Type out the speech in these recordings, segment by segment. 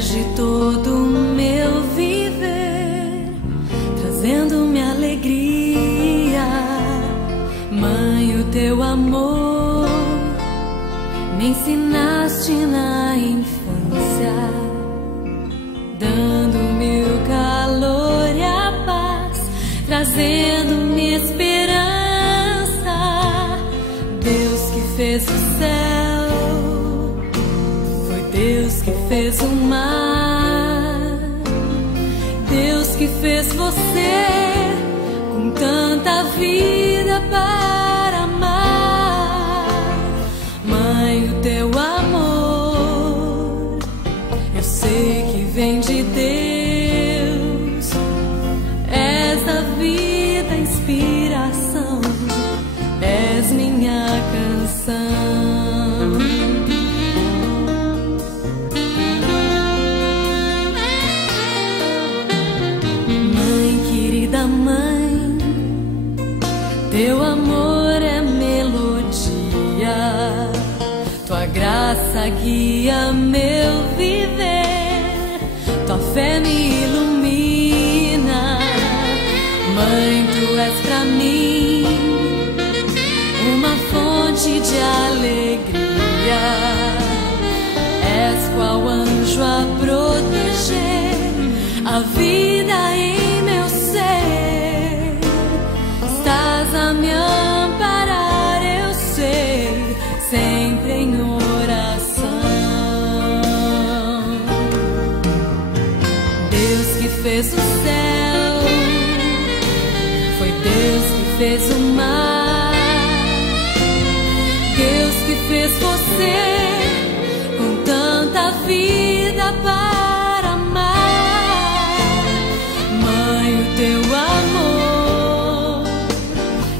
rege todo o meu viver, trazendo-me alegria. Mãe, o teu amor me ensinaste na infância, dando-me o calor e a paz, trazendo-me esperança. Deus que fez o céu, foi Deus que fez o mar, Deus que fez você com tanta vida para amar. Mãe, o teu amor eu sei que vem de Deus, és a vida, a inspiração, és minha canção. Mãe, querida mãe, teu amor é melodia, tua graça guia meu viver, tua fé me ilumina. Mãe, tu és pra mim uma fonte de alegria, és qual anjo a proteger a vida em meu ser. Estás a me amparar, eu sei, sempre em oração. Deus que fez o céu, foi Deus que fez o mar, Deus que fez você com tanta vida para amar. Mãe, o teu amor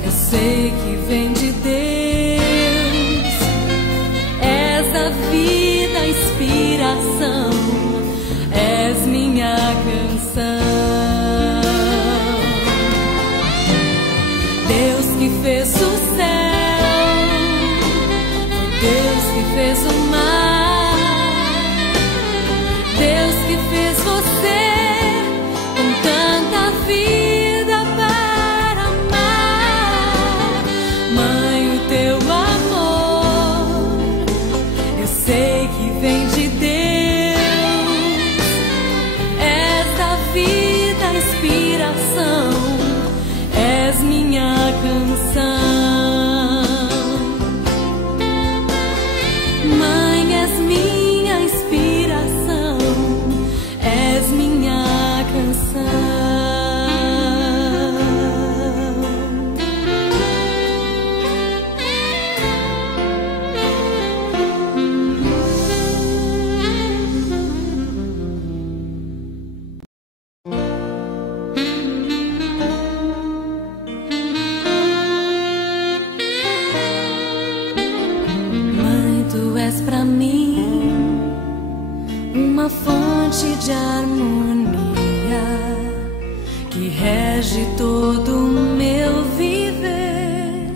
eu sei que vem de Deus, és a vida, a inspiração, és minha canção. Deus que fez o céu, Deus que fez o mar, Deus que fez você com tanta vida para amar. Mãe, o teu amor eu sei que vem de Deus, és a vida, a inspiração, és minha canção. Mãe, és minha inspiração, és minha canção. Mãe, tu és pra mim uma fonte de harmonia que rege todo o meu viver,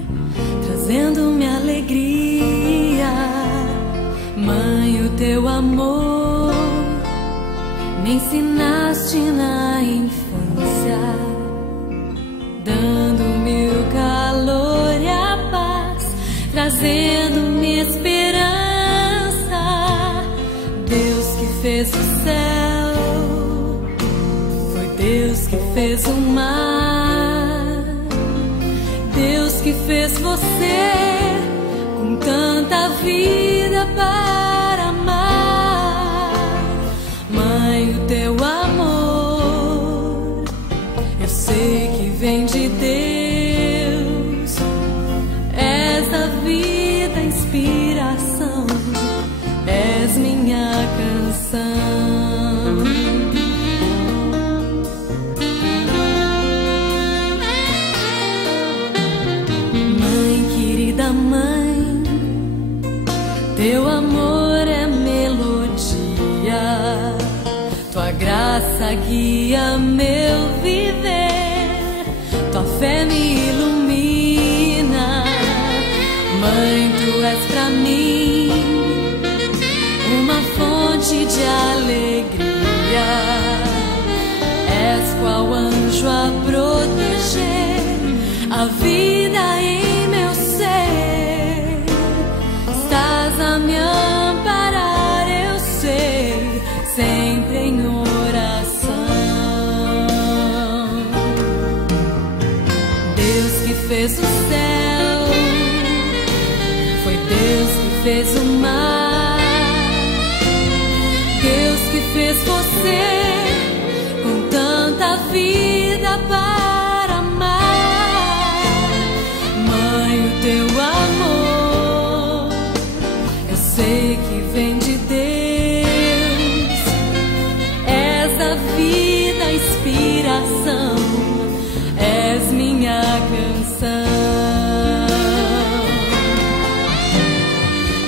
trazendo-me alegria. Mãe, o teu amor me ensinaste na infância, dando-me o calor e a paz, trazendo-me esperança. Deus que fez o céu, foi Deus que fez o mar, Deus que fez você com tanta vida para amar. Mãe, o teu amor eu sei que vem de Deus, és a vida, a inspiração, és minha canção. Mãe, querida mãe, teu amor é melodia, tua graça guia meu viver, tua fé me ilumina. Mãe, tu és pra mim uma fonte de alegria, anjo a proteger a vida em meu ser. Estás a me amparar, eu sei, sempre em oração. Deus que fez o céu, foi Deus que fez o mar. Deus que fez você com tanta vida para amar. Mãe, o teu amor eu sei que vem de Deus. És a vida, a inspiração, és minha canção.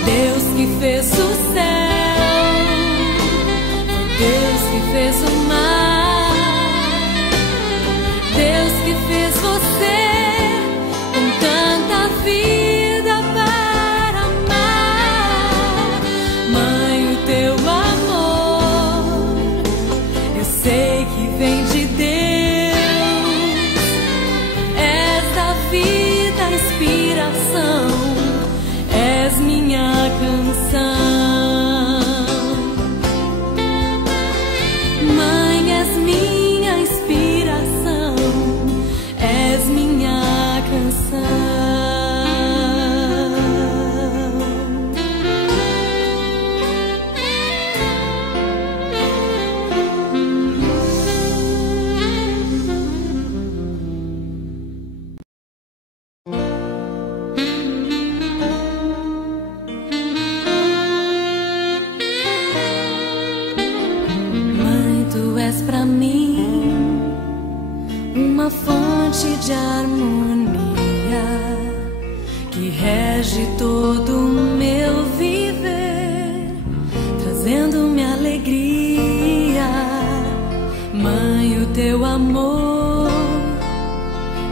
Deus que fez o céu, Deus que fez o mar. Deus que fez você com tanta vida para amar. Mãe, o teu amor eu sei que vem de Deus. És a vida, a inspiração, és minha canção. Mãe, és minha inspiração, és minha canção. Mãe, tu és pra mim uma fonte de harmonia que rege todo o meu viver, trazendo-me alegria. Mãe, o teu amor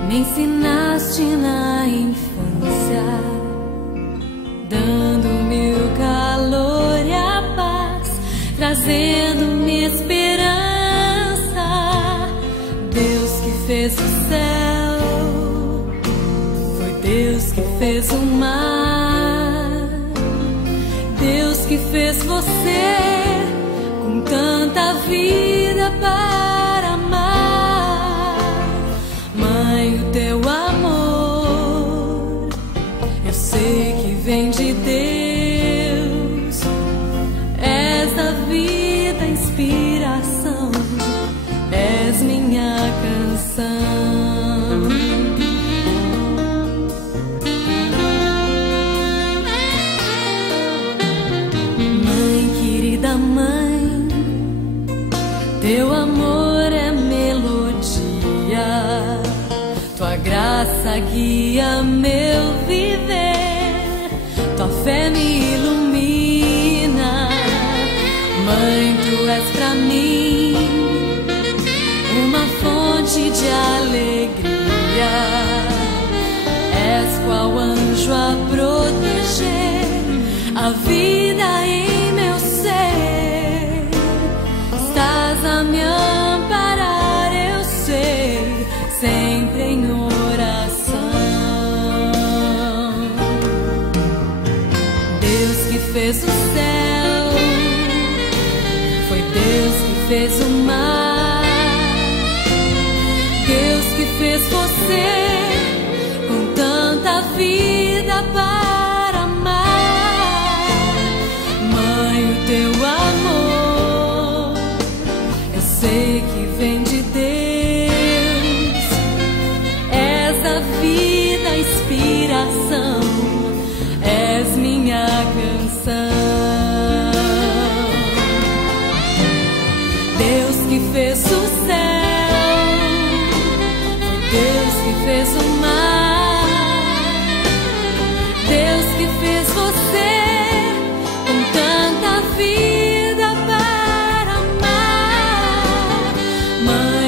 me ensinaste na infância, dando-me o calor e a paz, trazendo-me esperança. Deus que fez o céu, foi Deus que fez o mar. Deus que fez você com tanta vida para amar. Mãe, o teu amor eu sei que vem de Deus. És a vida, a inspiração, és minha canção. Mãe, querida mãe, teu amor é melodia, tua graça guia meu viver, tua fé me ilumina. Mãe, tu és pra mim uma fonte de alegria, és qual anjo a proteger a vida em meu ser. Estás a me amparar, eu sei, sempre em oração. Deus que fez o céu, foi Deus que fez o mar. Deus que fez você com tanta vida para amar. Mãe, o teu amor eu sei que vem de Deus. És a vida, a inspiração, és minha canção. Deus que fez o céu, Deus que fez o mar. Deus que fez você com tanta vida para amar. Mãe,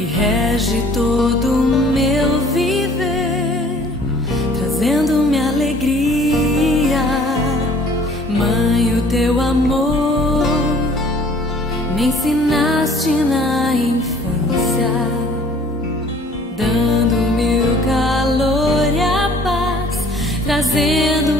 que rege todo o meu viver, trazendo-me alegria. Mãe, o teu amor me ensinaste na infância, dando-me o calor e a paz, trazendo